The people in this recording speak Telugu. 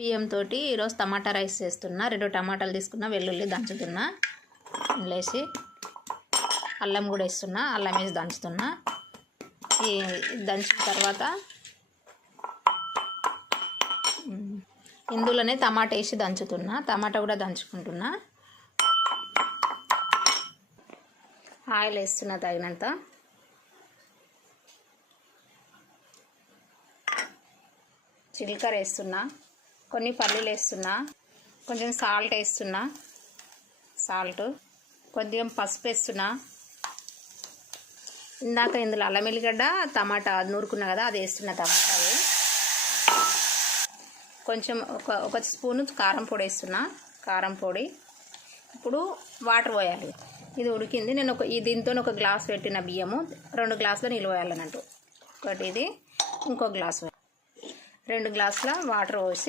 బియ్యంతో ఈరోజు టమాటా రైస్ చేస్తున్నా. 2 టమాటాలు తీసుకున్నా, వెల్లుల్లి దంచుతున్నా, వేసి అల్లం కూడా వేస్తున్నా. అల్లం వేసి దంచుతున్నా. ఈ దంచిన తర్వాత ఇందులోనే టమాటా వేసి దంచుతున్నా. టమాటా కూడా దంచుకుంటున్నా. ఆయిల్ వేస్తున్నా తగినంత. జీలకర్ర వేస్తున్నా, కొన్ని పల్లీలు వేస్తున్నా, కొంచెం సాల్ట్ వేస్తున్నా, కొంచెం పసుపు వేస్తున్నా. ఇందాక ఇందులో అల్లం ఎల్లిగడ్డ టమాటా నూరుకున్నా కదా, అది వేస్తున్నా. టమాటాలు కొంచెం ఒక స్పూను కారం పొడి వేస్తున్నా. కారం పొడి. ఇప్పుడు వాటర్ పోయాలి. ఇది ఉడికింది. నేను దీంతో ఒక గ్లాస్ పెట్టిన బియ్యము 2 గ్లాసుల నీళ్ళు పోయాలన్నట్టు. ఒకటి ఇది, ఇంకో గ్లాసు, 2 గ్లాసుల వాటర్ పోసి